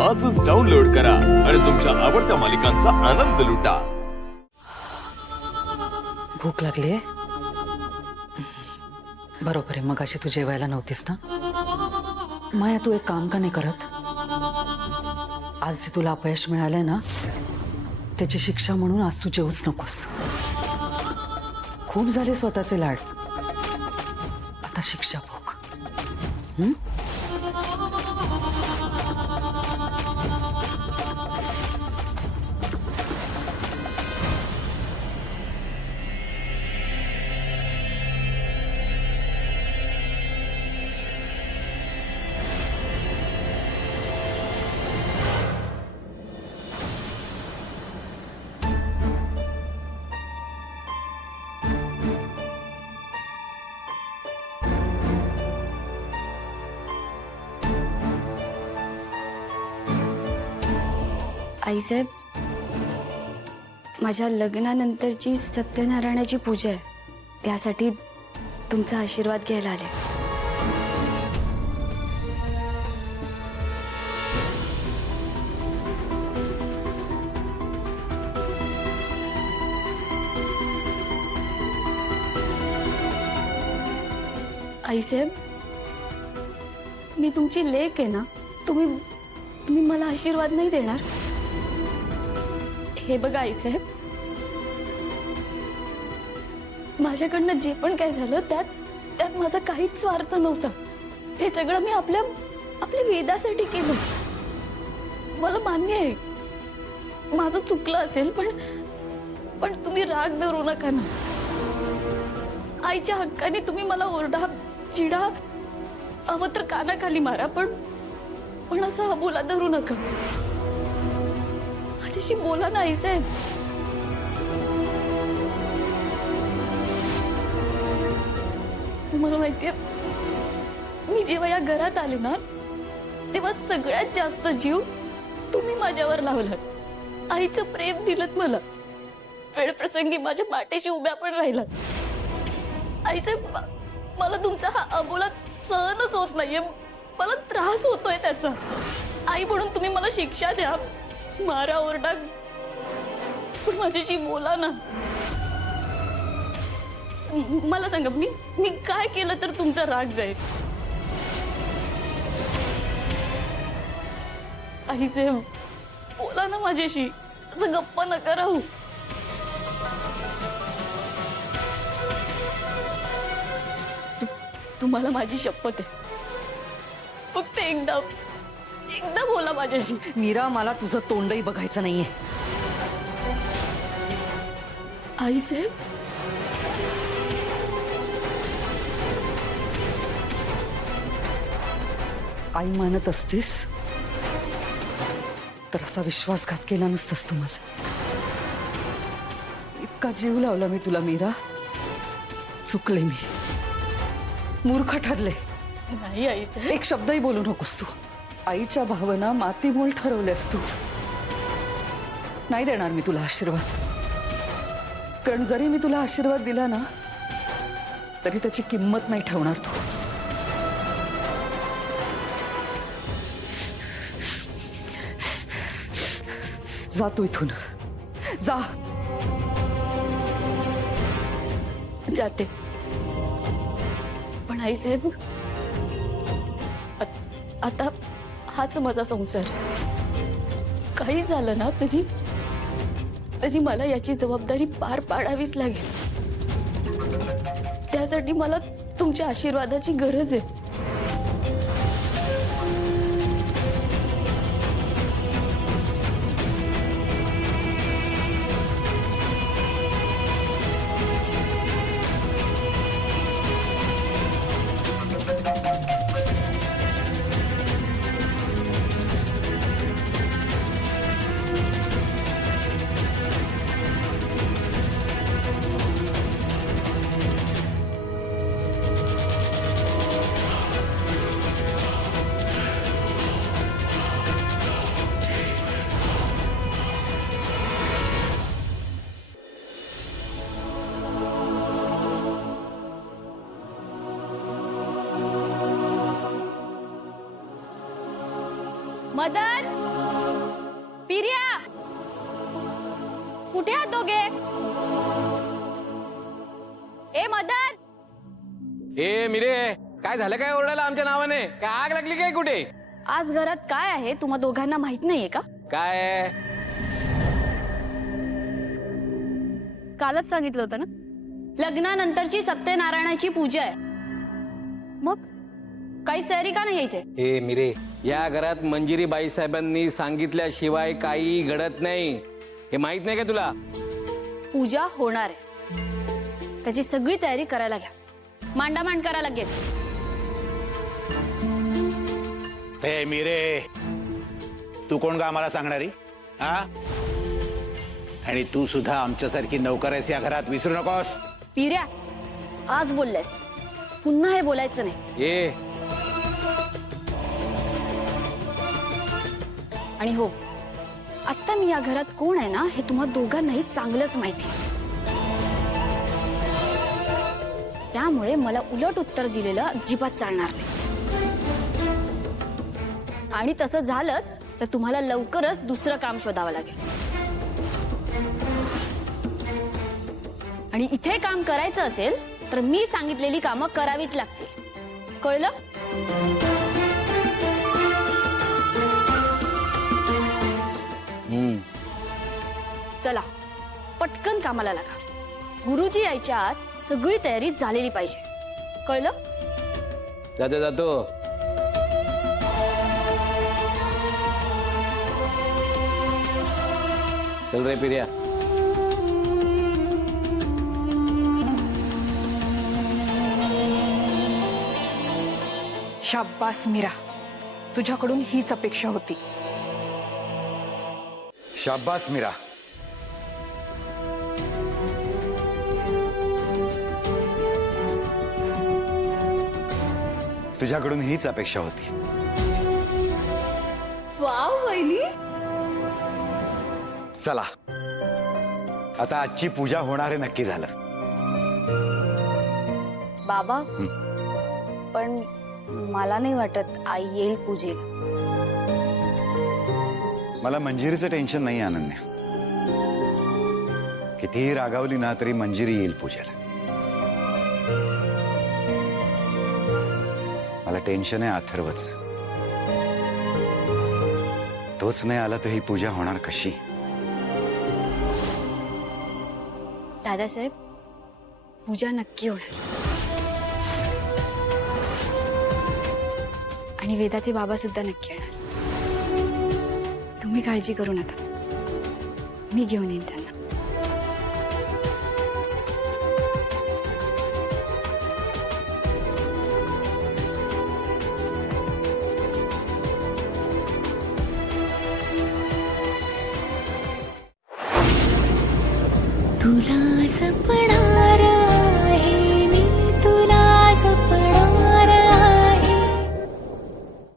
आजच डाउनलोड करा आणि तुमच्या आवडत्या मालिकांचा आनंद लुटा। भूक लागली आहे? बरोबर आहे, मगाशी तू जेवायला नव्हतीस ना? माया, तू एक काम का नाही करत? आज जे तुला अपयश मिळालंय ना, त्याची शिक्षा म्हणून आज तू जेवूच नकोस। खूप झाले स्वतःचे लाड, आता शिक्षा भोग। आईसाहेब, माझ्या लग्नानंतरची सत्यनारायणाची पूजा आहे, त्यासाठी तुमचा आशीर्वाद घ्यायला आले। आईसाहेब, मी तुमची लेक आहे ना, तुम्ही मला आशीर्वाद नाही देणार? हे बघा आईसाहेब, माझ्याकडनं जे पण काय झालं त्यात माझा काहीच स्वार्थ नव्हता। हे सगळं मी आपल्या वेदासाठी केलं। मला मान्य आहे माझं चुकलं असेल, पण तुम्ही राग धरू नका ना। आईच्या हक्काने तुम्ही मला ओरडा, चिडा, हवं तर कानाखाली मारा, पण असं अबोला धरू नका। माझ्याशी बोला ना आईसाहेब। तुम्हाला माहितीये, मी जेव्हा या घरात आले ना, तेव्हा सगळ्यात जास्त जीव तुम्ही माझ्यावर लावलात। आईचं प्रेम दिलत मला, वेळ प्रसंगी माझ्या पाठीशी उभ्या पण राहिलात। आईसाहेब, मला तुमचा हा अबोला सहनच होत नाहीये, मला त्रास होतोय त्याचा। आई म्हणून तुम्ही मला शिक्षा द्या, मारा, ओरडा, पण माझ्याशी बोला ना। मला सांगा, मी काय केलं तर तुमचा राग जाईल? आईसाहेब, बोला ना माझ्याशी, असं गप्पा नका राहू। तुम्हाला माझी शपथ आहे, फक्त एकदा बोला माझ्याशी। मीरा, मला तुझं तोंडही बघायचं नाहीये। आईसाहेब, आई मानत असतीस तर असा विश्वासघात केला नसतास तू माझा। इतका जीव लावला मी तुला मीरा, चुकले मी, मूर्ख ठरले। नाही आईसाहेब, एक शब्दही बोलू नकोस तू। आईच्या भावना मातीमोल ठरवल्यास तू। नाही देणार मी तुला आशीर्वाद, कारण जरी मी तुला आशीर्वाद दिला ना, तरी त्याची किंमत नाही ठेवणार तू। जा तू इथून, जा। जाते, पण आईसाहेब, आता हाच माझा संसार आहे। काही झालं ना तरी मला याची जबाबदारी पार पाडावीच लागेल। त्यासाठी मला तुमच्या आशीर्वादाची गरज आहे। मदन, पिर्या, कुठे आहात दोघे? ए मदन, ए मिरे, काय झालं काय ओरडायला आमच्या नावाने? काय आग लागली काय कुठे? आज घरात काय आहे तुम्हा दोघांना माहित नाहीये का? काय आहे? कालच सांगितलं होतं ना, लग्नानंतरची सत्यनारायणाची पूजा आहे. मग काहीच तयारी का नाही इथे? ए मिरे, या घरात मंजिरी बाई साहेबांनी सांगितल्याशिवाय काही घडत नाही, हे माहित नाही का तुला? पूजा होणार आहे, त्याची सगळी तयारी करायला घ्या. मांडामांड करा लगेच. हे मिरे, तू कोण गा आम्हाला सांगणारी? हा, आणि तू सुद्धा आमच्यासारखी नोकर आहेस या घरात, विसरू नकोस. पिर्या, आज बोललेस, पुन्हा हे बोलायचं नाही. ए आणि हो, आता मी या घरात कोण आहे ना हे तुम्हा दोघांनाही चांगलंच माहिती आहे. त्यामुळे मला उलट उत्तर दिलेलं अजिबात चालणार नाही. आणि तसं झालंच तर तुम्हाला लवकरच दुसरं काम शोधावं लागेल. आणि इथे काम करायचं असेल तर मी सांगितलेली कामं करावीच लागतील, कळलं? चला पटकन कामाला लागा. गुरुजी यायच्या आत सगळी तयारी झालेली पाहिजे, कळलं? जातो जातो. चल रे पिर्या. शाब्बास मीरा, तुझ्याकडून हीच अपेक्षा होती. शाब्बास मीरा. तुझ्याकडून हीच अपेक्षा होती. वाव वहिनी. चला, आता आजची पूजा होणार हे नक्की झालं. बाबा, पण मला नाही वाटत आई येईल पूजेला. मला मंजिरीचं टेन्शन नाही अनन्या. कितीही रागावली ना तरी मंजिरी येईल पूजेला. मला टेन्शन आहे अथर्वच. तोच नाही आला तर ही पूजा होणार कशी? दादासाहेब, पूजा नक्की होणार. आणि वेदाचे बाबा सुद्धा नक्की येणार. तुम्ही काळजी करू नका, मी घेऊन येईन त्यांना. तुला जपणार